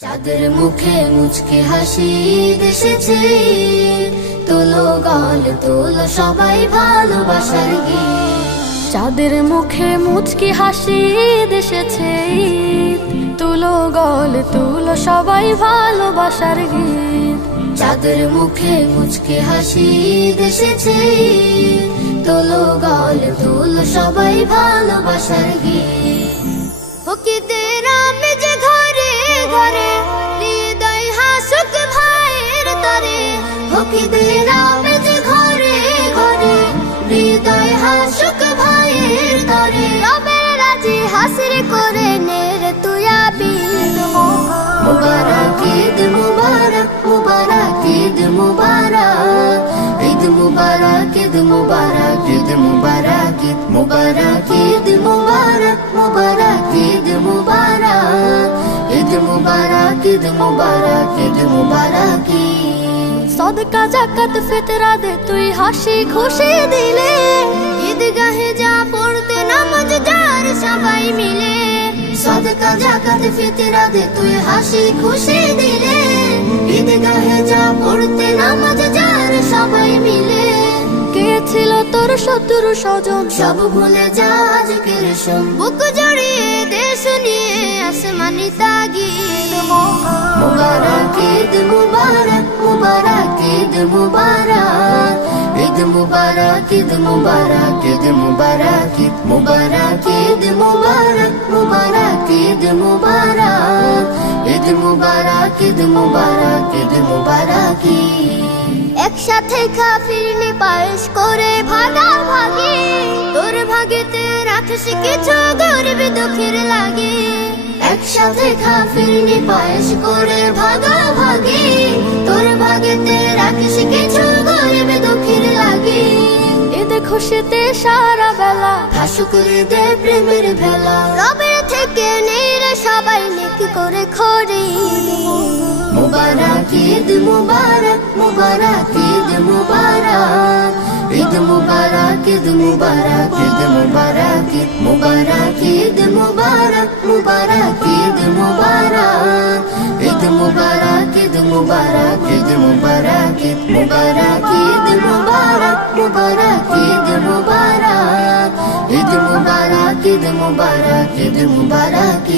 চাঁদের মুখে মুচকি হাসি দেশেছে, তোলো গাল তোলো সবাই ভালোবাসার গীত। চাঁদের মুখে মুচকি হাসি দেশেছে, তুলো গল তুলো সবাই ভালোবাসার গীত। চাঁদের মুখে মুচকি হাসি দেশেছে, তোলো গাল তোলো সবাই ভালোবাসার গীত। ফকিদের আমেজ ঘরে ঘরে, হৃদয় হাসুক ভাইয়ের তরে। ফকিদের আমেজ ঘরে ঘরে, হৃদয় হাসুক ভাইয়ের তরে। রবের রাজি হাসির করে নে রে তুই আবিদ। মুবারক ঈদ মুবারক, মুবারক ঈদ মুবারক, ঈদ মুবারক ঈদ মুবারক, ঈদ মুবারক ঈদ মুবারক, ঈদ মুবারক মুবারক ঈদ মুবারক, ঈদ মুবারক ঈদ মুবারক, ঈদ মুবারক। সদকা জাকাত ফিতরা দে তুই হাসি খুশি দিলে, ঈদগাহে যা পড়তে নামাজ যার সবাই মিলে। সদকা জাকাত ফিতরা দে তুই হাসি খুশি দিলে, ঈদগাহে যা পড়তে নামাজ যার সবাই মিলে। কে ছিল তোর শত্রু স্বজন সব ভুলে যা আজকের শোন, বুক জড়িয়ে দেশ নিয়ে আসমানি তাগিদ। মুবারক ঈদ মুবারক, মুবারক ঈদ মুবারক, ঈদ মুবারক ঈদ মুবারক, ঈদ মুবারক ঈদ মুবারক, ঈদ মুবারক মুবারক ঈদ মুবারক, ঈদ মুবারক ঈদ মুবারক, ঈদ মুবারক। একসাথে খাফিরনি পায়েস করে ভাগাভাগি, তোর ভাগেতে রাখিস কিছু গরিব দুঃখের লাগে। একসাথে খাফিরনি পায়েস করে ভাগাভাগি, তোর ভাগেতে রাখিস কিছু গরিব দুঃখের লাগে। এতে খুশিতে সারা বেলা হাসুক দে প্রেমের ভেলা, রবের থেকে নেই রে সবাই নেকি করে খড়ি। মুবারক ঈদ মুবারক, মুবারক ঈদ মুবারক, ঈদ মুবারক ঈদ মুবারক, ঈদ মুবারক ঈদ মুবারক, ঈদ মুবারক মুবারক ঈদ মুবারক, ঈদ মুবারক ঈদ মুবারক, ঈদ মুবারক ঈদ মুবারক, ঈদ মুবারক মুবারক ঈদ মুবারক, ঈদ মুবারক ঈদ মুবারক, ঈদ মুবারক।